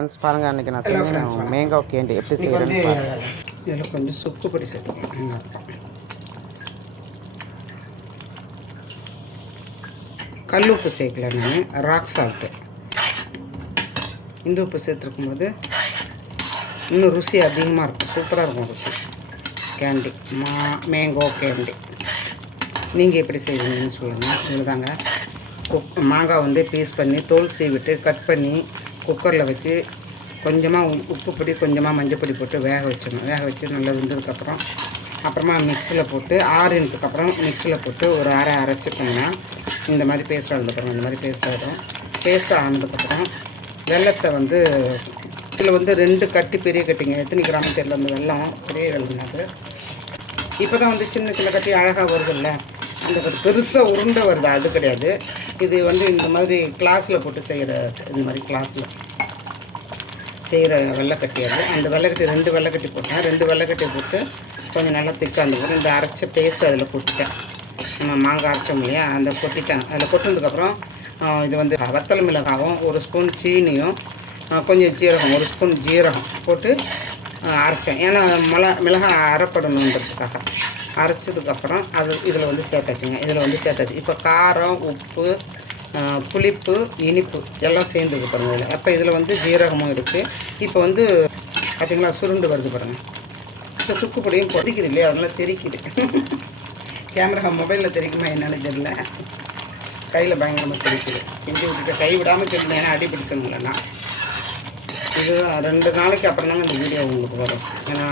Friends பாருங்கள், அன்றைக்கி நான் செஞ்சேன் மேங்கோ கேண்டி எப்படி செய்கிறேன்னு இதில் கொஞ்சம் சுக்கு பொடி சேர்த்துக்கலாம். கல் உப்பு சேர்க்கல, நான் ராக் சால்ட்டு. இந்த உப்பு சேர்த்துருக்கும் போது இன்னும் ருசி அதிகமாக இருக்கும், சூப்பராக இருக்கும் ருசி. கேண்டி மேங்கோ கேண்டி நீங்கள் எப்படி செய்வீங்கன்னு சொல்லுங்கள். இதில் தாங்க மாங்காய் வந்து பீஸ் பண்ணி தோல் சீவிட்டு கட் பண்ணி குக்கரில் வச்சு கொஞ்சமாக உப்பு பொடி கொஞ்சமாக மஞ்சள் பொடி போட்டு வேக வச்சிடணும். வேக வச்சு நல்லா வெந்ததுக்கப்புறம் அப்புறமா மிக்சியில் போட்டு ஆறினதுக்கப்புறம் மிக்சியில் போட்டு ஒரு அரைச்சிட்டோம்னா இந்த மாதிரி பேஸ்ட் ஆனதுக்கப்புறம் இந்த மாதிரி பேஸ்ட் ஆகிடும். பேஸ்ட் ஆனதுக்கப்புறம் வெல்லத்தை வந்து இதில் வந்து 2 கட்டி பெரிய கட்டிங்க, எத்தனை கிராம் தெரியல, அந்த வெல்லம் பெரிய வெல்லம். அது இப்போ தான் வந்து சின்ன சின்ன கட்டி அழகாக வருதில்ல, அந்த ஒரு பெருசாக உருண்டை வருது, அது கிடையாது. இது வந்து இந்த மாதிரி கிளாஸில் போட்டு செய்கிற, இந்த மாதிரி கிளாஸில் செய்கிற வெள்ளைக்கட்டி. அது அந்த வெள்ளைக்கட்டி 2 வெள்ளைக்கட்டி போட்டேன். 2 வெள்ளைக்கட்டி போட்டு கொஞ்சம் நல்லா திக்காக இருந்தபோது இந்த அரைச்ச பேஸ்ட் அதில் கொட்டிட்டேன். நம்ம மாங்காய் அரைச்சோம் இல்லையா, அந்த கொட்டிட்டேன். அதில் கொட்டினதுக்கப்புறம் இது வந்து வத்தல் மிளகாவும் 1 ஸ்பூன் சீனியும் கொஞ்சம் ஜீரகம் 1 ஸ்பூன் ஜீரகம் போட்டு அரைச்சேன். ஏன்னா மிளகாய் அரைப்படணுன்றதுக்காக அரைச்சதுக்கப்புறம் அது இதில் வந்து சேர்த்தாச்சுங்க. இதில் வந்து சேர்த்தாச்சு. இப்போ காரம், உப்பு, புளிப்பு, இனிப்பு எல்லாம் சேர்ந்துக்கு பாருங்கள் இதில். அப்போ இதில் வந்து ஜீரகமும் இருக்குது. இப்போ வந்து பார்த்திங்களா சுருண்டு வருது பாருங்கள். இப்போ சுக்கு பொடியும் கொதிக்குது இல்லையா, அதெல்லாம் தெரிக்குது. கேமரா மொபைலில் தெரிக்குமா என்னன்னு தெரியல, கையில் பயங்கரமாக தெரிக்குது. கிண்டி விட்டுட்டு கை விடாமல் கிண்டினேன்னா அடி பிடிக்கணுங்களேண்ணா. இது 2 நாளைக்கு அப்புறம் தாங்க இந்த வீடியோ உங்களுக்கு வரும். ஏன்னா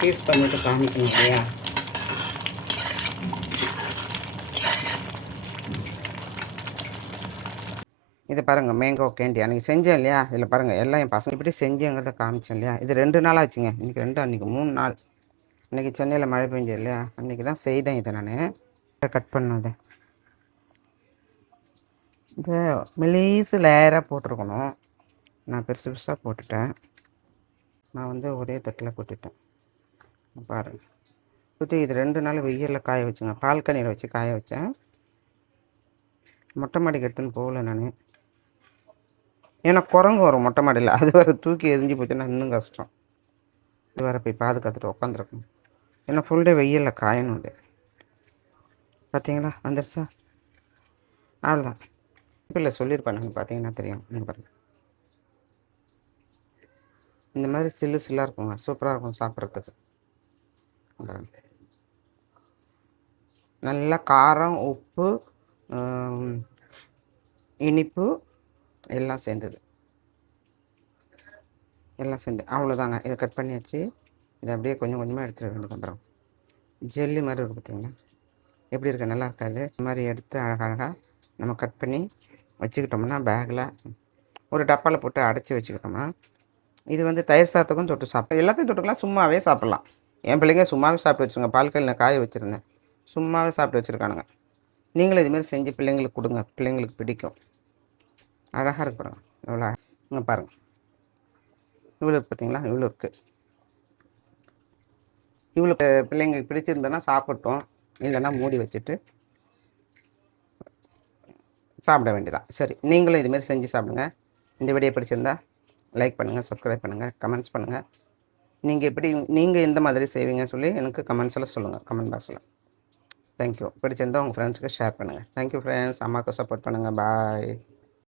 பீஸ் பண்ணிவிட்டு காமிக்கணும் இல்லையா. இது பாருங்கள் மேங்கோ கேண்டி அன்றைக்கி செஞ்சேன் இல்லையா. இதில் பாருங்கள் எல்லாம் என் பசங்க இப்படி செஞ்சேங்கிறத காமிச்சேன் இல்லையா. இது 2 நாள் ஆச்சுங்க. இன்றைக்கி 2, அன்றைக்கி 3 நாள். இன்றைக்கி சென்னையில் மழை பெஞ்சது இல்லையா, அன்றைக்கி தான் செய்தேன் இதை. நான் கட் பண்ணது இதை மெலீஸு லேயராக போட்டிருக்கணும். நான் பெருசு பெருசாக போட்டுட்டேன். நான் வந்து ஒரே தட்டில் கொட்டிட்டேன் பாருங்கள். கொட்டி இது 2 நாள் வெயிலில் காய வச்சுங்க. பால்கனியில் வச்சு காய வச்சேன். மொட்டை மாடிக்கு எடுத்துன்னு போகல நான், ஏன்னா குரங்கு வரும் மொட்டை மாடியில். அது வேறு தூக்கி எரிஞ்சு போச்சுன்னா இன்னும் கஷ்டம். இது வேறு போய் பாதுகாத்துட்டு உட்காந்துருக்கணும். ஏன்னா ஃபுல் டே வெயிலில் காயணும். இது பார்த்தீங்களா வந்துருச்சா, அவ்வளோதான். இப்போ இல்லை சொல்லியிருப்பேன் நாங்கள், பார்த்தீங்கன்னா தெரியும். நீங்கள் பாருங்கள், இந்த மாதிரி சில்லு சில்லாக இருக்குங்க, சூப்பராக இருக்கும் சாப்பிட்றதுக்கு. நல்லா காரம், உப்பு, இனிப்பு எல்லாம் சேர்ந்தது, எல்லாம் சேர்ந்து அவ்வளோதாங்க. இதை கட் பண்ணியாச்சு. இதை அப்படியே கொஞ்சம் கொஞ்சமாக எடுத்துட வேண்டியது. அப்புறம் ஜெல்லி மாதிரி இருக்குது பார்த்தீங்களா, எப்படி இருக்குது, நல்லா இருக்காது. இந்த மாதிரி எடுத்து அழகாக நம்ம கட் பண்ணி வச்சுக்கிட்டோம்னா பேக்கில் ஒரு டப்பாவில் போட்டு அடைச்சி வச்சுக்கிட்டோம்னா, இது வந்து தயிர் சாதத்துக்கும் தொட்டு சாப்பிட்டு எல்லாத்தையும் தொட்டுக்கலாம். சும்மாவே சாப்பிட்லாம். என் பிள்ளைங்க சும்மாவே சாப்பிட்டு வச்சுருங்க. பால்கனியில் நான் காய வச்சுருந்தேன், சும்மாவே சாப்பிட்டு வச்சுருக்கானுங்க. நீங்களும் இதுமாரி செஞ்சு பிள்ளைங்களுக்கு கொடுங்க, பிள்ளைங்களுக்கு பிடிக்கும். அழகாக இருக்கிறோம். எவ்வளோ இங்கே பாருங்கள், இவ்வளோ பார்த்தீங்களா, இவ்வளோ இருக்குது. இவ்வளோ பிள்ளைங்களுக்கு பிடிச்சிருந்தேன்னா சாப்பிட்டோம், இல்லைன்னா மூடி வச்சுட்டு சாப்பிட வேண்டியதான். சரி, நீங்களும் இதுமாரி செஞ்சு சாப்பிடுங்க. இந்த வீடியோ பிடிச்சிருந்தா லைக் பண்ணுங்கள், சப்ஸ்கிரைப் பண்ணுங்கள், கமெண்ட்ஸ் பண்ணுங்கள். நீங்கள் எந்த மாதிரி செய்வீங்கன்னு சொல்லி எனக்கு கமெண்ட்ஸில் சொல்லுங்கள், கமெண்ட் பாக்ஸில். தேங்க்யூ. பிடிச்சிருந்தால் உங்கள் ஃப்ரெண்ட்ஸுக்கு ஷேர் பண்ணுங்கள். Thank you friends. அம்மாவுக்கு சப்போர்ட் பண்ணுங்கள். பாய்.